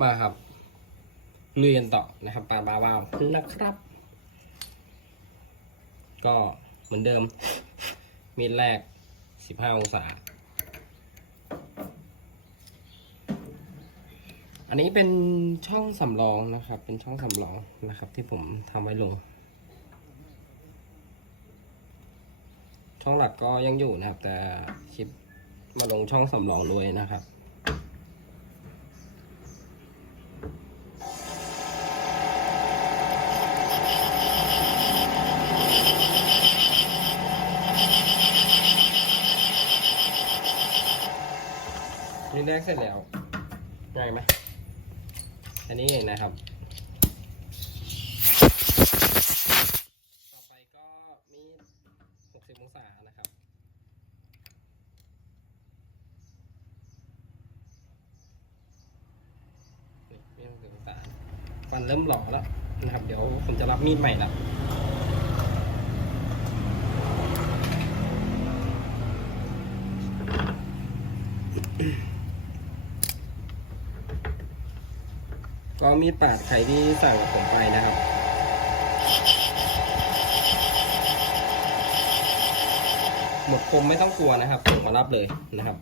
มาครับเรียนต่อนะครับปลาบาวาวนะครับ ก็เหมือนเดิม มีดแรก 15 องศา อันนี้เป็นช่องสำรองนะครับ เป็นช่องสำรองนะครับ ที่ผมทำไว้ลง ช่องหลักก็ยังอยู่นะครับ แต่คลิปมาลงช่องสำรองด้วยนะครับ นี่แรก เสร็จแล้วง่ายไหมอันนี้เองนะครับ ต่อไปก็มี60องศานะครับ นี่มี60องศาฟันเริ่มหล่อแล้วนะครับ เดี๋ยวผมจะรับมีดใหม่แล้ว ก็มีปาดใครที่สั่งผมไปนะครับ หมดคมไม่ต้องกลัวนะครับผมมารับเลยนะครับ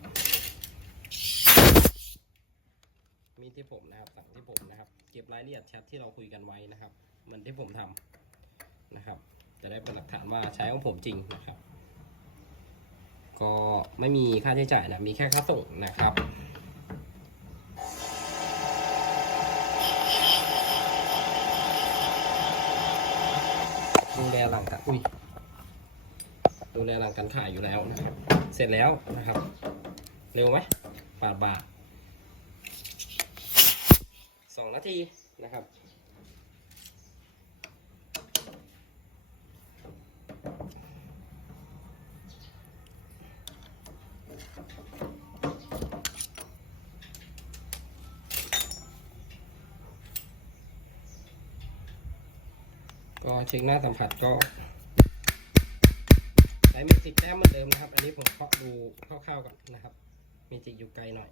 มีที่ผมนะครับสั่งที่ผมนะครับ เก็บรายละเอียดแชทที่เราคุยกันไว้นะครับมือนที่ผมทำนะครับ จะได้เป็นหลักฐานว่าใช้ของผมจริงนะครับ ก็ไม่มีค่าใช้จ่ายนะมีแค่ค่าส่งนะครับ ดูแลหลังการอุ้ยดูแลหลังการขายอยู่แล้วนะครับ เสร็จแล้วนะครับ เร็วไหมปาดบาทสองนาทีนะครับ ก็เช็คหน้าสัมผัสก็ใช้เมจิกแต้มเหมือนเดิมนะครับ อันนี้ผมเคาะดูคร่าวๆก่อนนะครับเมจิกอยู่ไกลหน่อย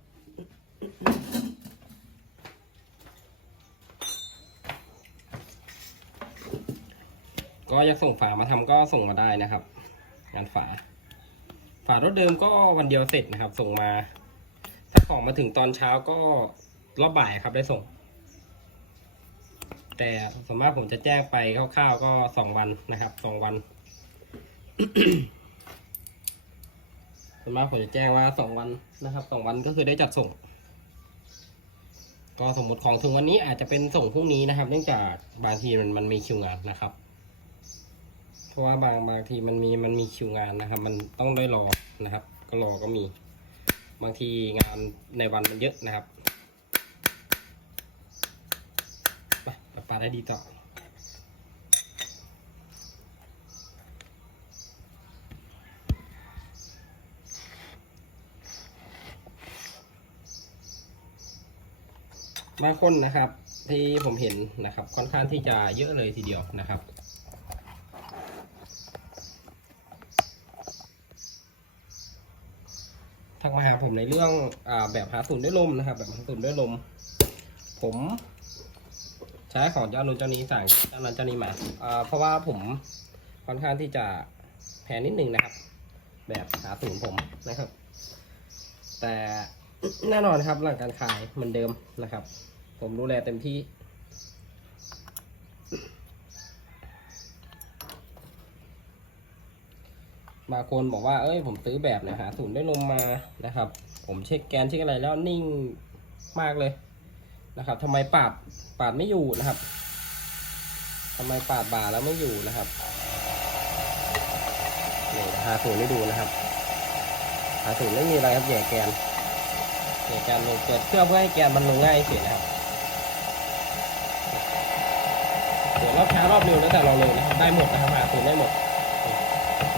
ก็อยากส่งฝามาทำก็ส่งมาได้นะครับ งานฝา ฝารถเดิมก็วันเดียวเสร็จนะครับ ส่งมา ถ้าของมาถึงตอนเช้าก็รอบบ่ายครับได้ส่ง แต่ส่วนมากผมจะแจ้งไปคร่าวๆก็สองวันนะครับสองวันส่วนมากผมจะแจ้งว่าสองวันนะครับสองวันก็คือได้จัดส่ง ก็สมมติของถึงวันนี้อาจจะเป็นส่งพรุ่งนี้นะครับ เนื่องจากบางทีมันมันมีคิวงานนะครับ เพราะว่าบางบางทีมันมีมันมีคิวงานนะครับ มันต้องได้รอนะครับ ก็รอก็มี บางทีงานในวันมันเยอะนะครับ ปลาได้ดีต่อ บางคนนะครับ ที่ผมเห็นนะครับ ค่อนข้างที่จะเยอะเลยทีเดียวนะครับทักมาหาผมในเรื่องอแบบหาศูนด้วยลมนะครับ แบบหาศูนด้วยลม ผม ใช้ของเจ้านู้นเจ้านี้สั่งเจ้านั้นเจ้านี้มาอ่าเพราะว่าผมค่อนข้างที่จะแพงนิดนึงนะครับ แบบหาศูนย์ผมนะครับ แต่แน่นอนครับหลังการขายเหมือนเดิมนะครับ ผมดูแลเต็มที่บางคนบอกว่า เอ้ย ผมซื้อแบบนะหาศูนย์ได้ลมมานะครับ ผมเช็คแกนเช็คอะไรแล้วนิ่งมากเลย นะครับทำไมปาดปาดไม่อยู่นะครับทำไมปาดบ่าแล้วไม่อยู่นะครับนี่หาศูนย์ให้ดูนะครับหาศูนย์ไม่มีอะไรครับแย่แกนแย่แกนลงเกิดเพื่อเพื่อให้แกนมันลงง่ายเฉยนะครับเดี๋ยวรอบช้ารอบเร็วแล้วแต่เราเลยนะครับได้หมดนะครับหาศูนย์ได้หมด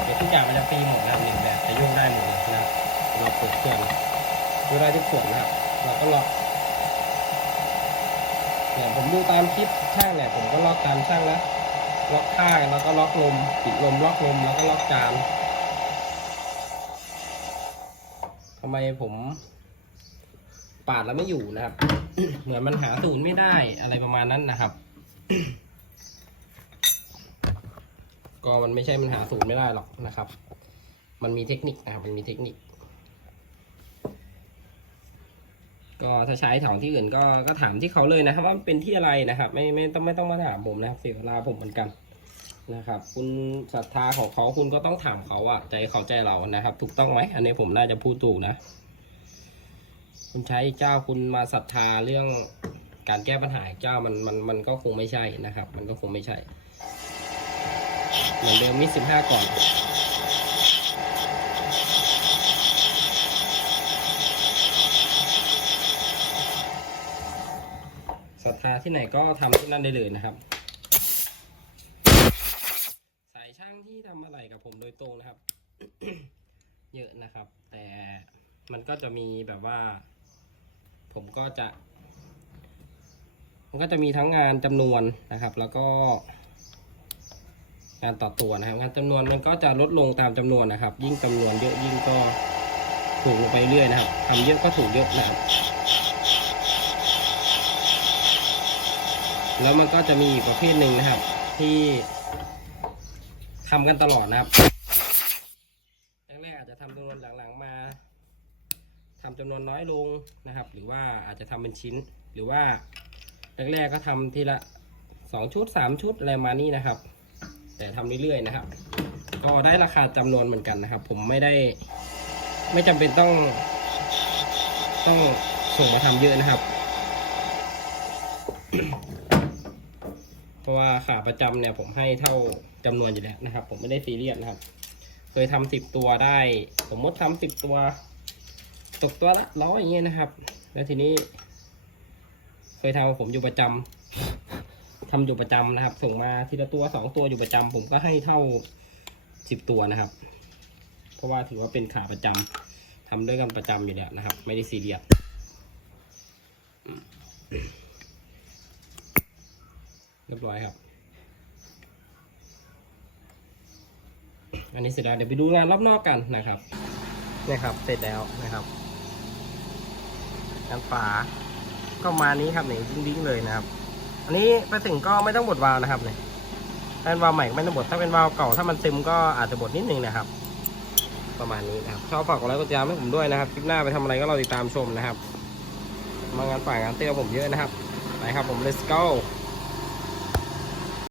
เดี๋ยวทุกอย่างมันจะฟรีหมดนะหนึ่งแบบจะโยกได้หมดนะครับเราเปิดเครื่องดูได้ทุกส่วนนะครับเราก็ล็อก เนี่ยผมดูตามคลิปช่างเนี่ยผมก็ล็อกตามช่างแล้วล็อกข้างแล้วก็ล็อกลมปิดลมล็อกลมแล้วก็ล็อกจานทำไมผมปาดแล้วไม่อยู่นะครับ เหมือนมันหาศูนย์ไม่ได้อะไรประมาณนั้นนะครับ ก็มันไม่ใช่มันหาศูนย์ไม่ได้หรอกนะครับ มันมีเทคนิคนะครับมันมีเทคนิค ก็ถ้าใช้ของที่อื่นก็ก็ถามที่เขาเลยนะครับ ว่าเป็นที่อะไรนะครับ ไม่ไม่ต้องไม่ต้องมาถามผมนะครับเสียเวลาผมเหมือนกันนะครับ คุณศรัทธาของเขาคุณก็ต้องถามเขาอะใจเขาใจเรานะครับ ถูกต้องไหมอันนี้ผมน่าจะพูดถูกนะ คุณใช้เจ้าคุณมาศรัทธาเรื่องการแก้ปัญหาเจ้ามันมันมันก็คงไม่ใช่นะครับ มันก็คงไม่ใช่เหมือนเดิมมิสิบห้าก่อน ศรัทธาที่ไหนก็ทำที่นั่นได้เลยนะครับ สายช่างที่ทำอะไรกับผมโดยตรงนะครับ เยอะนะครับ แต่มันก็จะมีแบบว่า ผมก็จะ มันก็จะมีทั้งงานจำนวนนะครับ แล้วก็ งานต่อตัวนะครับ งานจำนวนมันก็จะลดลงตามจำนวนนะครับ ยิ่งจำนวนเยอะยิ่งก็ถูกลงไปเรื่อยนะครับทำเยอะก็ถูกเยอะนะครับ แล้วมันก็จะมีอีกประเภทหนึ่งนะครับ ที่ทำกันตลอดนะครับแรกๆอาจจะทำจำนวนหลังๆมาทำจำนวนน้อยลงนะครับ หรือว่าอาจจะทำเป็นชิ้น หรือว่าแรกๆก็ทำทีละสองชุดสามชุดอะไรมานี้นะครับ แต่ทำเรื่อยๆนะครับ ก็ได้ราคาจำนวนเหมือนกันนะครับ ผมไม่ได้ ไม่จำเป็นต้อง ต้องส่งมาทำเยอะนะครับ เพราะว่าขาประจำเนี่ยผมให้เท่าจำนวนอยู่แล้วนะครับ ผมไม่ได้ซีเรียสนะครับ เคยทำสิบตัวได้ผมมดทำสิบตัว ตกตัวละร้อยอย่างเงี้ยนะครับ แล้วทีนี้ เคยทำผมอยู่ประจำทำอยู่ประจำนะครับส่งมาทีละตัวสองตัวอยู่ประจำผมก็ให้เท่าสิบตัวนะครับ เพราะว่าถือว่าเป็นขาประจำทำด้วยกันประจำอยู่แล้วนะครับ ไม่ได้ซีเรียสเรียบร้อยครับ อันนี้เสร็จแล้วเดี๋ยวไปดูงานรอบนอกกันนะครับนี่ครับ เสร็จแล้วนะครับงานฝาก็มานี้ครับเนี่ยดิ้งๆเลยนะครับ อันนี้ไปถึงก็ไม่ต้องบดวาล์วนะครับเนี่ยถ้าเป็นวาล์วใหม่ไม่ต้องบดถ้าเป็นวาล์วเก่าถ้ามันซึมก็อาจจะบดนิดนึงนะครับ ประมาณนี้นะครับชอบฝากกดไลค์กดติดตามให้ผมด้วยนะครับคลิปหน้าไปทำอะไรก็รอติดตามชมนะครับมางานฝ่ายงานเตี้ยผมเยอะนะครับไปครับผม let's go